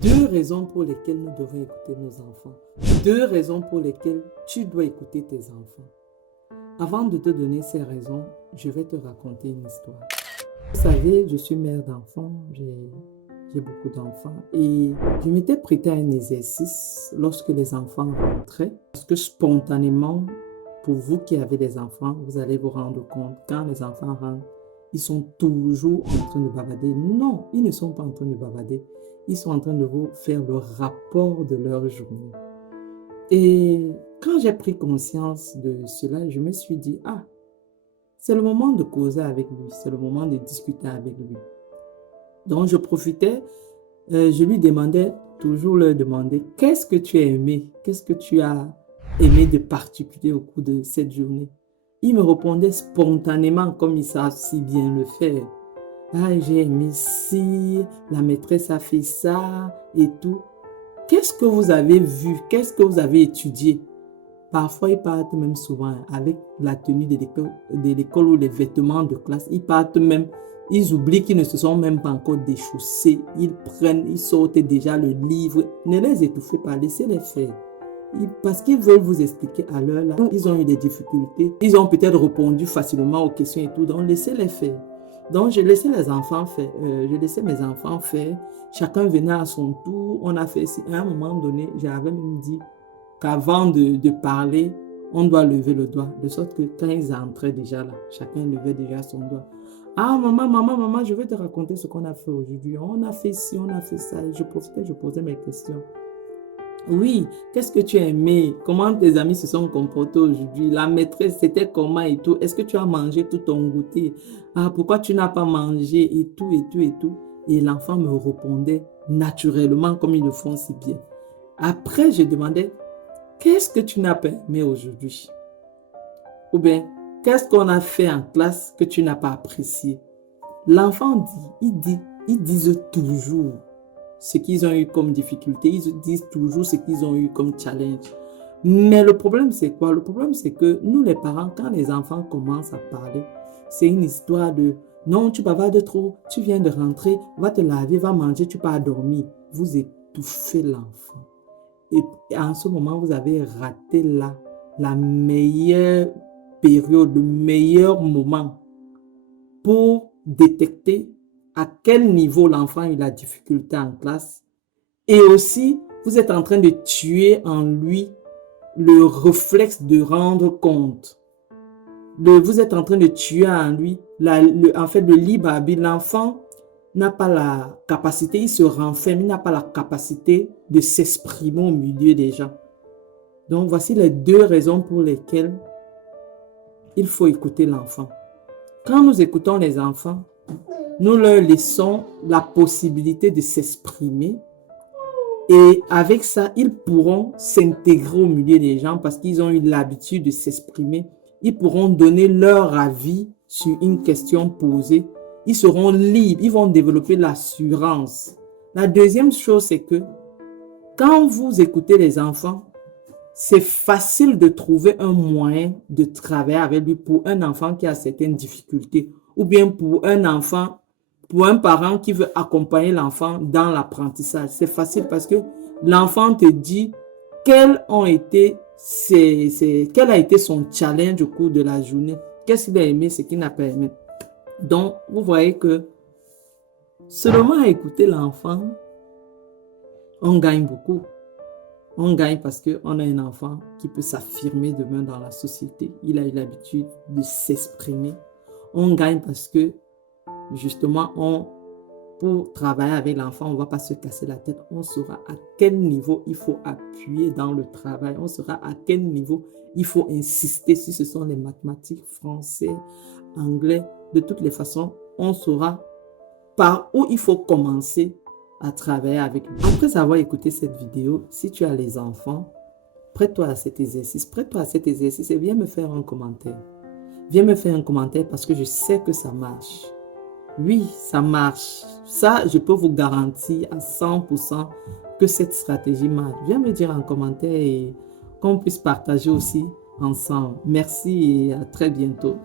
Deux raisons pour lesquelles nous devons écouter nos enfants. Deux raisons pour lesquelles tu dois écouter tes enfants. Avant de te donner ces raisons, je vais te raconter une histoire. Vous savez, je suis mère d'enfants, j'ai beaucoup d'enfants et je m'étais prêtée à un exercice lorsque les enfants rentraient. Parce que spontanément, pour vous qui avez des enfants, vous allez vous rendre compte, quand les enfants rentrent, ils sont toujours en train de bavarder. Non, ils ne sont pas en train de bavarder. Ils sont en train de vous faire le rapport de leur journée. Et quand j'ai pris conscience de cela, je me suis dit, ah, c'est le moment de causer avec lui, c'est le moment de discuter avec lui. Donc je profitais, je lui demandais, toujours leur demander, qu'est-ce que tu as aimé? Qu'est-ce que tu as aimé de particulier au cours de cette journée? Il me répondait spontanément, comme ils savent si bien le faire. Ah, j'ai aimé ci, la maîtresse a fait ça et tout. Qu'est-ce que vous avez vu? Qu'est-ce que vous avez étudié? Parfois, ils partent même souvent avec la tenue de l'école ou les vêtements de classe. Ils partent même, ils oublient qu'ils ne se sont même pas encore déchaussés. Ils sortent déjà le livre. Ne les étouffez pas, laissez-les faire. Parce qu'ils veulent vous expliquer à l'heure là, ils ont eu des difficultés. Ils ont peut-être répondu facilement aux questions et tout, donc laissez-les faire. Donc, je laissais les enfants faire, je laissais mes enfants faire. Chacun venait à son tour. On a fait, à un moment donné, j'avais même dit qu'avant de parler, on doit lever le doigt. De sorte que quand ils entraient déjà là, chacun levait déjà son doigt. Ah, maman, je vais te raconter ce qu'on a fait aujourd'hui. On a fait ci, on a fait ça. Et je profitais, je posais mes questions. Oui, qu'est-ce que tu as aimé? Comment tes amis se sont comportés aujourd'hui? La maîtresse, c'était comment et tout? Est-ce que tu as mangé tout ton goûter? Ah, pourquoi tu n'as pas mangé et tout, et tout, et tout? Et l'enfant me répondait naturellement comme ils le font si bien. Après, je demandais, qu'est-ce que tu n'as pas aimé aujourd'hui? Ou bien, qu'est-ce qu'on a fait en classe que tu n'as pas apprécié? L'enfant ils disent toujours ce qu'ils ont eu comme difficulté, ils disent toujours ce qu'ils ont eu comme challenge. Mais le problème, c'est quoi? Le problème, c'est que nous, les parents, quand les enfants commencent à parler, c'est une histoire de non, tu bavardes trop, tu viens de rentrer, va te laver, va manger, tu pars dormir. Vous étouffez l'enfant. Et en ce moment, vous avez raté la meilleure période, le meilleur moment pour détecter à quel niveau l'enfant a eu la difficulté en classe. Et aussi, vous êtes en train de tuer en lui le réflexe de rendre compte. Vous êtes en train de tuer en lui en fait, le libre arbitre. L'enfant n'a pas la capacité, il se renferme, il n'a pas la capacité de s'exprimer au milieu des gens. Donc, voici les deux raisons pour lesquelles il faut écouter l'enfant. Quand nous écoutons les enfants, nous leur laissons la possibilité de s'exprimer et avec ça, ils pourront s'intégrer au milieu des gens parce qu'ils ont eu l'habitude de s'exprimer. Ils pourront donner leur avis sur une question posée. Ils seront libres, ils vont développer l'assurance. La deuxième chose, c'est que quand vous écoutez les enfants, c'est facile de trouver un moyen de travailler avec lui pour un enfant qui a certaines difficultés ou bien pour un enfant, pour un parent qui veut accompagner l'enfant dans l'apprentissage. C'est facile parce que l'enfant te dit quel a été son challenge au cours de la journée, qu'est-ce qu'il a aimé, ce qu'il n'a pas aimé. Donc, vous voyez que seulement à écouter l'enfant, on gagne beaucoup. On gagne parce qu'on a un enfant qui peut s'affirmer demain dans la société. Il a eu l'habitude de s'exprimer. On gagne parce que, justement, pour travailler avec l'enfant, on ne va pas se casser la tête. On saura à quel niveau il faut appuyer dans le travail. On saura à quel niveau il faut insister si ce sont les mathématiques, français, anglais. De toutes les façons, on saura par où il faut commencer à travailler avec lui. Après avoir écouté cette vidéo, si tu as les enfants, prête-toi à cet exercice. Prête-toi à cet exercice et viens me faire un commentaire. Viens me faire un commentaire parce que je sais que ça marche. Oui, ça marche. Ça, je peux vous garantir à 100% que cette stratégie marche. Viens me dire en commentaire et qu'on puisse partager aussi ensemble. Merci et à très bientôt.